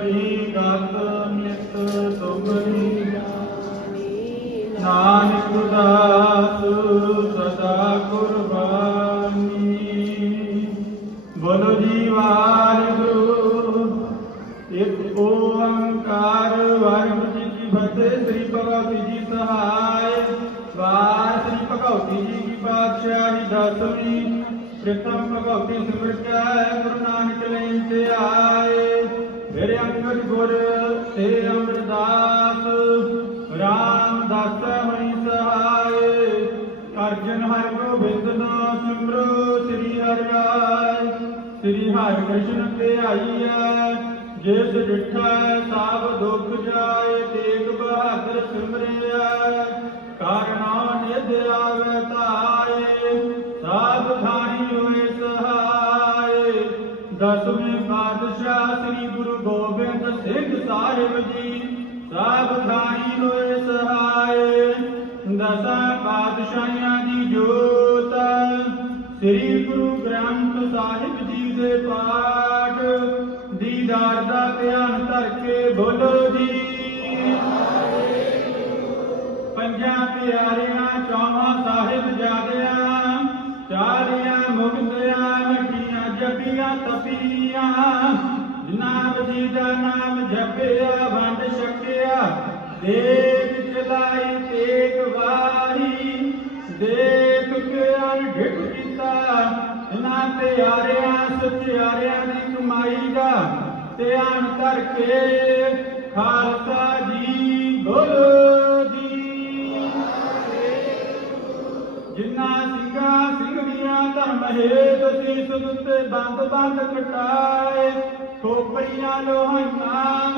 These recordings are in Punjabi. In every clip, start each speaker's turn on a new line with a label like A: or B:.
A: ਤੁਮਰੀ ਗਤ ਨਿਤ ਤੁਮਰੀ ਨਾਨਕ ਦਾਸ ਸਦਾ ਕੁਰਬਾਨੀ। ਬੋਲੋ ਜੀ ਵਾਹਿਗੁਰੂ, ਇੱਕ ਓੰਕਾਰ ਵਾਹਿਗੁਰੂ ਜੀ ਕੀ ਫਤਿਹ, ਸ੍ਰੀ ਭਗਵਤੀ ਜੀ ਸਹਾਇ। ਵਾਰ ਸ੍ਰੀ ਭਗਵਤੀ ਜੀ ਕੀ ਪਾਤਸ਼ਾਹੀ ਦਸਵੀਂ ਪ੍ਰਥਮ ਭਗਵਤੀ ਸਿਮਰਤਿਆ ਗੁਰੂ ਨਾਨਕ ਲੈਣ ਤੇ ਗੁਰ ਤੇ ਅਮਰਦਾਸ ਰਾਮਦਾਸ ਮਣੀ ਸਹਾਇ ਅਰਜਨ ਹਰਿ ਗੋਬਿੰਦ ਨਾਮ ਸਿਮਰੋ ਸ੍ਰੀ ਹਰਿ ਰਾਏ, ਸ੍ਰੀ ਹਰਿ ਕ੍ਰਿਸ਼ਨ ਤੇ ਆਈਐ, ਜਿਸ ਡਿਠਾ ਸਭ ਦੁਖ ਜਾਏ, ਤੇਗ ਬਹਾਦਰ ਸਿਮਰਿਆ ਕਾਰਨਾ ਨਿਧ ਆਵੇ ਤਾਏ ਸਾਧ ਖਾਣੀ ਹੋਏ ਸਹਾਏ, ਦਸਵੇਂ ਪਾਤਸ਼ਾਹ ਸ੍ਰੀ ਗੁਰੂ ਗੋਬਿੰਦ ਸਿੰਘ ਸਾਹਿਬ ਜੀ ਸਾਧ ਖਾਣੀ ਹੋਏ ਸਹਾਏ, ਦਸਾਂ ਪਾਤਸ਼ਾਹਾਂ ਦੀ ਜੋਤ। ਸ੍ਰੀ ਗੁਰੂ ਗ੍ਰੰਥ ਸਾਹਿਬ ਜੀ ਦੇ ਪਾਠ, ਦੀਦਾਰ ਦਾ ਧਿਆਨ ਧਰ ਕੇ ਬੋਲੋ ਜੀ। ਪੰਜਾਂ ਪਿਆਰਿਆਂ ਚੌਹਾਂ ਸਾਹਿਬ ਜਾਦਿਆਂ ਚਾਲੀਆਂ ਮੁਕਤਿਆਂ, ਮੱਠੀਆਂ ਜਪੀਆਂ ਤਪੀਆਂ। ਜਨਾਬ ਜੀ ਦਾ ਨਾਮ ਜਪਿਆ, ਵੰਡ ਛਕਿਆ। ਦੇਖ ਚਲਾਈ ਤੇਗ ਵਾਰੀ ਦੇਖ ਕੇ ਅਣਢਿੱਠ ਕੀਤਾ। ਇਹਨਾਂ ਪਿਆਰਿਆਂ ਸਚਿਆਰਿਆਂ ਦੀ ਕਮਾਈ ਦਾ ਧਿਆਨ ਕਰਕੇ ਖਾਲਸਾ ਜੀ, ਬੋਲੋ ਜੀ। ਜਿਨ੍ਹਾਂ ਸਿੰਘਾਂ ਸਿੰਘੜੀਆਂ ਧਰਮ ਹੇਤ ਸੀਸ ਉੱਤੇ ਬੰਦ ਬੰਦ ਕਟਾਏ। ਖੋਪੜੀਆਂ ਲੋਹਾਈਆਂ,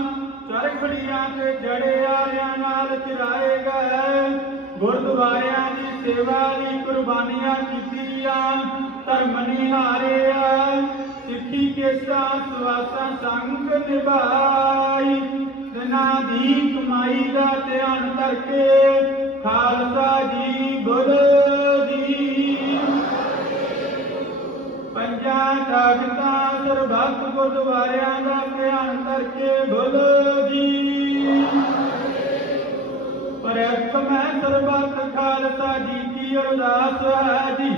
A: ਚਰਖੜੀਆਂ ਤੇ ਜੜੇ ਆਲਿਆਂ ਨਾਲ ਚਰਾਏ ਗਏ। ਗੁਰਦੁਆਰਿਆਂ ਦੀ ਸੇਵਾ ਲਈ ਕੁਰਬਾਨੀਆਂ ਕੀਤੀਆਂ, ਧਰਮ ਨਿਹਾਰਿਆ। ਸਿੱਖੀ ਕੇਸਾਂ, ਸਵਾਸਾਂ ਸੰਗ ਨਿਭਾਈ। ਦਿਨਾਂ ਦੀ ਕਮਾਈ ਦਾ ਧਿਆਨ ਕਰਕੇ ਖਾਲਸਾ ਜੀ ਬੋਲੋ। ਪੰਜਾਂ ਤਖਤਾਂ ਸਰਬੱਤ ਗੁਰਦੁਆਰਿਆਂ ਦਾ ਧਿਆਨ ਕਰਕੇ ਬੋਲੋ ਜੀ ਪਰਖ ਮੈਂ ਸਰਬੱਤ ਖਾਲਸਾ ਜੀ ਕੀ ਅਰਦਾਸ ਹੈ ਜੀ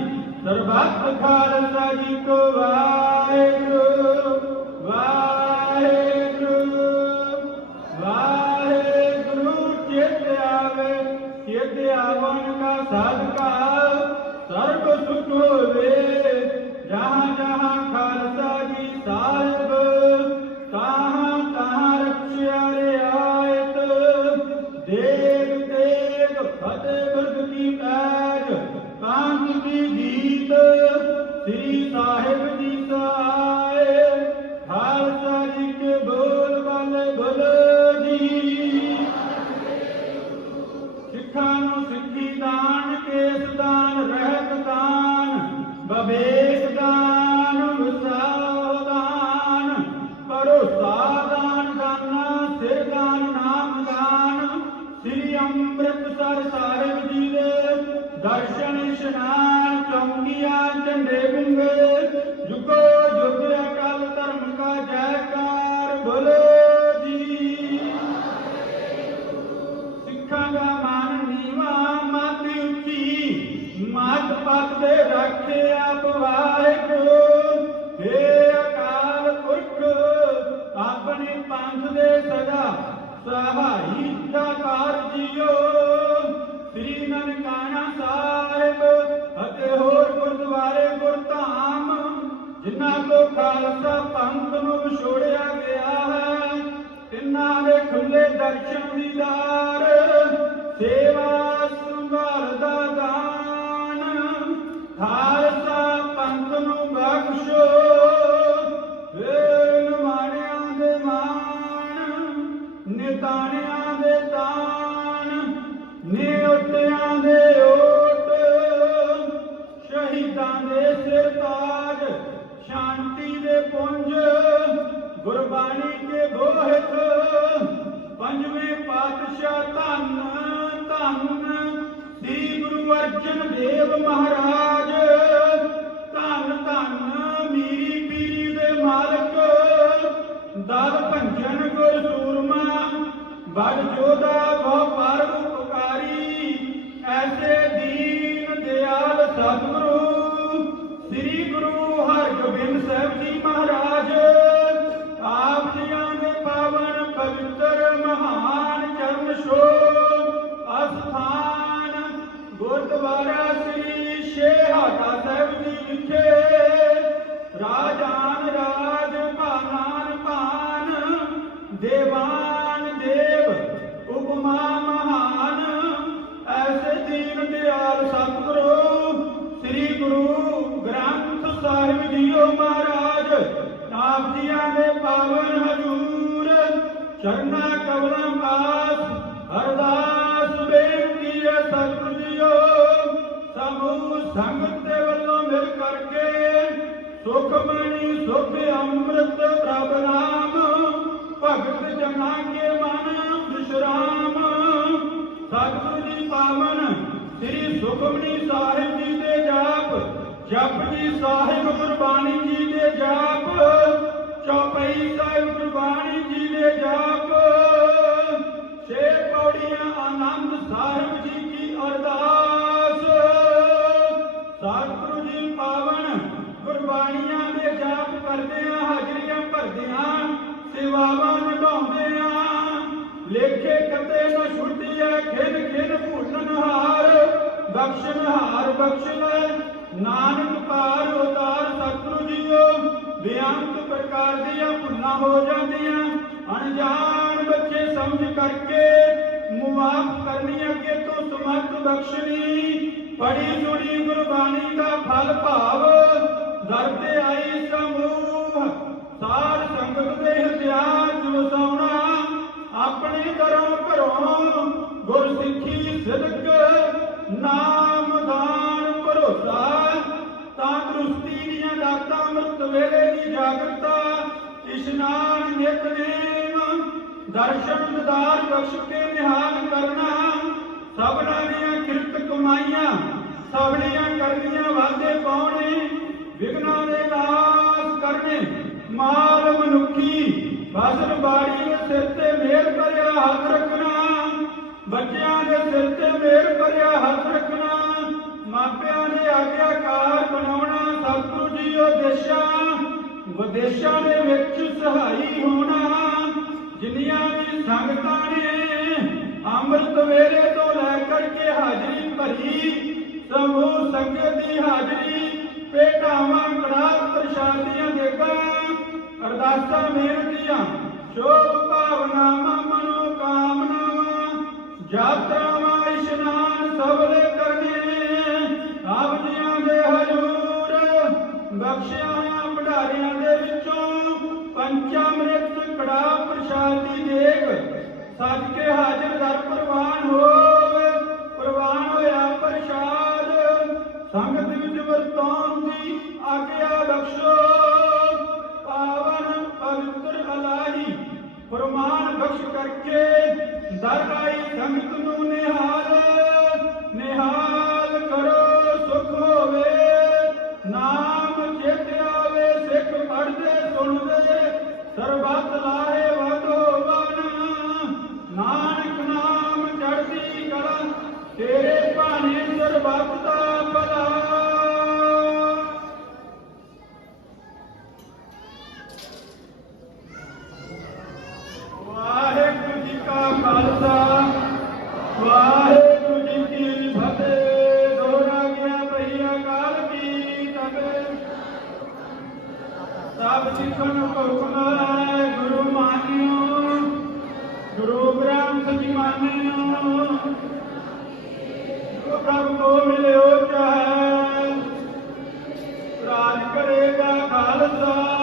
A: ਸਰਬੱਤ ਖਾਲਸਾ ਜੀ ਕੋ ਵਾਹਿਗੁਰੂ ਵਾਹਿਗੁਰੂ ਵਾਹਿਗੁਰੂ ਚਿਤ ਆਵੇ ਚਿਤ ਆਵਨ ਕਾ ਸਦਕਾ ਸਰਬ ਸੁਖ ਹੋਵੇ ਜੀਤ ਸ੍ਰੀ ਸਾਹਿਬ ਜੀ ਸਹਾਏ ਖਾਲਸਾ ਜੀ ਕੇ ਬੋਲ ਬਾਲੇ ਬੋਲੋ ਜੀ। ਸਿੱਖਾਂ ਨੂੰ ਸਿੱਖੀ ਦਾਨ ਕੇਸ ਦਾਨ ਰਹਿਤ ਦਾਨ, ਬਵੇਕ ਦਾਨ ਵਿਸਾਹ ਦਾਨ, ਭਰੋਸਾ ਦਾਨ, ਦਾਨਾ ਸਿਰ ਦਾਨ, ਨਾਮ ਦਾਨ। ਸ੍ਰੀ ਅੰਮ੍ਰਿਤਸਰ ਸਾਹਿਬ ਜੀ ਦੇ ਦਰਸ਼ਨ, ਇਸ਼ਨਾਨ ਮਤ ਦੇ ਰੱਖੇ ਆਪ ਵਾਹਿਗੁਰੂ। ਹੇ ਅਕਾਲ ਪੁਰਖ, ਆਪਣੇ ਪੰਥ ਦੇ ਸਦਾ ਸਹਾਈ ਦਾਤਾਰ ਜੀਓ। ਸ੍ਰੀ ਨਨਕਾਣਾ ਸਾਹਿਬ ਅਤੇ ਹੋਰ ਗੁਰਦੁਆਰੇ ਗੁਰਧਾਮ, ਜਿਨ੍ਹਾਂ ਤੋਂ ਖਾਲਸਾ ਪੰਥ ਨੂੰ ਵਿਛੋੜਿਆ ਗਿਆ ਹੈ, ਤਿੰਨਾਂ ਦੇ ਖੁੱਲੇ ਦਰਸ਼ਨ ਦੀਦਾਰ ਸੇਵਾ ਮਹਾਰਾਜ, ਧੰਨ ਧੰਨ ਮੀਰੀ ਪੀਰੀ ਦੇ ਮਾਲਕ ਦਲ ਭੰਜਨ ਸੂਰਮਾ ਬੜ ਜੋਦਾ ਬਹੁ ਪਰ ਉਪਕਾਰੀ ਐਸੇ ਦੀਨ ਦਿਆਲ ਸਤਿਗੁਰੂ, ਸ੍ਰੀ ਗੁਰੂ ਹਰਗੋਬਿੰਦ ਸਾਹਿਬ ਜੀ ਮਹਾਰਾਜ, ਆਪ ਜੀਆਂ ਦੇ ਪਾਵਨ ਪਵਿੱਤਰ ਮਹਾਨ ਚਰਨ ਛੋਹ ਅਸਥਾਨ ਗੁਰਦੁਆਰਾ ਸ੍ਰੀ ਸਾਹਿਬ ਜੀ ਵਿਖੇ ਰਾਜਾਨ ਰਾਜ ਭਾਨਾਨ ਭਾਨ, ਦੇਵਾਨ ਦੇਵ, ਉਪਮਾ ਮਹਾਨ। ਐਸੇ ਦੀਨ ਦਿਆਲ ਸਤਿਗੁਰੂ, ਸ੍ਰੀ ਗੁਰੂ ਗ੍ਰੰਥ ਸਾਹਿਬ ਜੀਓ ਮਹਾਰਾਜ। ਆਪ ਜੀਆਂ ਦੇ ਪਾਵਨ ਹਜੂਰ, ਚਰਨਾ ਕਮਲਾਂ ਪਾਸ ਸੰਗਤ ਦੇ ਵੱਲੋਂ ਮਿਲ ਕਰਕੇ ਸੁਖਮਣੀ ਸੁਖ ਅੰਮ੍ਰਿਤ, ਪ੍ਰਭ ਨਾਮ, ਭਗਤ ਜਨਾ ਕੇ ਮਨ ਵਿਸ਼ਰਾਮ ਸਤਿਗੁਰੂ ਜੀ ਪਾਵਨ, ਸ੍ਰੀ ਸੁਖਮਣੀ ਸਾਹਿਬ ਜੀ ਦੇ ਜਾਪ, ਜਪ ਜੀ ਸਾਹਿਬ ਗੁਰਬਾਣੀ ਜੀ ਦੇ ਜਾਪ, ਚੌਪਈ ਸਾਹਿਬ ਗੁਰਬਾਣੀ ਜੀ ਦੇ ਜਾਪ। ਛੇ ਪੌੜੀਆਂ ਆਨੰਦ ਸਾਹਿਬ ਜੀ ਕੀ ਅਰਦਾਸ ਨਾ ਛੁੱਟੀਐ ਖਿਨ ਖਿਨ ਭੂਲਨ ਹਾਰ, ਬਖਸ਼ਣ ਹਾਰ ਬਖਸ਼ ਲੈ ਨਾਨਕ ਪਾਰ ਉਤਾਰ ਸਤਿਗੁਰੂ ਜੀਓ ਬੇਅੰਤ ਪ੍ਰਕਾਰ ਦੀਆਂ ਭੁੱਲਾਂ ਹੋ ਜਾਂਦੀਆਂ। ਅਣਜਾਣ ਬੱਚੇ ਸਮਝ ਕਰਕੇ ਮੁਆਫ ਕਰਨੀ ਅੱਗੇ ਤੋਂ ਸਮਰਥ ਬਖਸ਼ਣੀ। ਪੜੀ ਸੁਣੀ ਗੁਰਬਾਣੀ ਦਾ ਫਲ ਭਾਵ ਨਿਤਨੇਮ ਦਰਸ਼ਨ ਦਿਦਾਰ ਬਖਸ਼ ਕੇ ਨਿਹਾਲ ਕਰਨਾ। ਸਭਨਾਂ ਦੀਆਂ ਕਿਰਤ ਕਮਾਈਆਂ, ਸਭਨੀਆਂ ਕਰਨੀਆਂ ਵਾਦੇ ਪਾਉਣੇ। ਵਿਗਨਾਂ ਦੇ ਨਾਸ ਕਰਨੇ ਮਾਲ ਮਨੁੱਖੀ ਫਸਲ ਬਾੜੀ ਦੇ ਸਿਰ ਤੇ ਮੇਰ ਭਰਿਆ ਹੱਥ ਰੱਖਣਾ। ਬੱਚਿਆਂ ਦੇ ਸਿਰ ਤੇ ਮੇਰ ਭਰਿਆ ਹੱਥ ਰੱਖਣਾ। ਮਾਪਿਆਂ ਦੇ ਆਗਿਆਕਾਰ ਬਣਾਉਣਾ, ਸਤਿਗੁਰੂ ਜੀਓ ਦੇਸ਼ਾਂ। ਵਿਦੇਸ਼ਾਂ ਦੇ ਵਿੱਚ ਸਹਾਈ ਹੋਣਾ, ਜਿੰਨੀਆਂ ਵੀ ਸੰਗਤਾਂ ਨੇ ਅੰਮ੍ਰਿਤ ਵੇਲੇ ਤੋਂ ਲੈ ਕਰਕੇ ਹਾਜ਼ਰੀ ਭਰੀ ਸਮੂਹ ਸੰਗਤ ਦੀ ਹਾਜ਼ਰੀ ਪੇਟਾਵਾਂ ਕੜਾ ਪ੍ਰਸ਼ਾਦੀਆਂ ਦੇਗਾ ਅਰਦਾਸਾਂ ਬੇਨਤੀਆਂ ਸ਼ੋਭ, ਭਾਵਨਾਵਾਂ ਮਨੋ ਕਾਮਨਾਵਾਂ ਯਾਤਰਾਵਾਂ, ਇਸ਼ਨਾਨ ਸਭਲੇ ਕਰਨੇ ਆਪ ਜੀਆਂ ਦੇ ਹਜੂਰ ਬਖਸ਼ਿਆ ਭੰਡਾਰਿਆਂ ਦੇ ਵਿੱਚੋਂ ਪੰਚਾਮ੍ਰਿਤ ਕੜਾ ਪ੍ਰਸ਼ਾਦ ਦੀ ਦੇਗ। ਸੱਜ ਹਾਜ਼ਰ ਦਰ ਪ੍ਰਵਾਨ ਹੋਵੇ, ਪ੍ਰਵਾਨ ਹੋਇਆ ਪ੍ਰਸ਼ਾਦ। ਸੰਗਤ ਵਿੱਚ ਵਰਤੋਂ ਦੀ ਆਗਿਆ ਬਖਸ਼ੋ। ਪਾਵਨ ਪਵਿੱਤਰ ਅਲਾਹੀ ਫਰਮਾਨ ਬਖਸ਼ ਕਰਕੇ ਦਰ ਆਈ ਸੰਗਤ ਨੂੰ ਨਿਹਾਲ। ਸਰਬੱਤ ਦਾ ਭਲਾ ਵਾਹਿਗੁਰੂ ਜੀ ਕਾ ਖਾਲਸਾ ਵਾਹਿਗੁਰੂ ਜੀ ਕੀ ਫਤਿਹ ਦੋਹਰਾ ਗਿਆ ਭਈ ਅਕਾਲ ਕੀ ਤਬੇ ਸਭ ਸਿੱਖਣ ਕੋ ਹੁਕਮ ਹੈ ਗੁਰੂ ਮਾਨਿਓ ਗੁਰੂ ਗ੍ਰੰਥ ਜੀ ਮਾਨਿਓ ਪ੍ਰਭ ਕੋ ਮਿਲਿਓ ਚਾਹੇ। ਰਾਜ ਕਰੇਗਾ ਖਾਲਸਾ।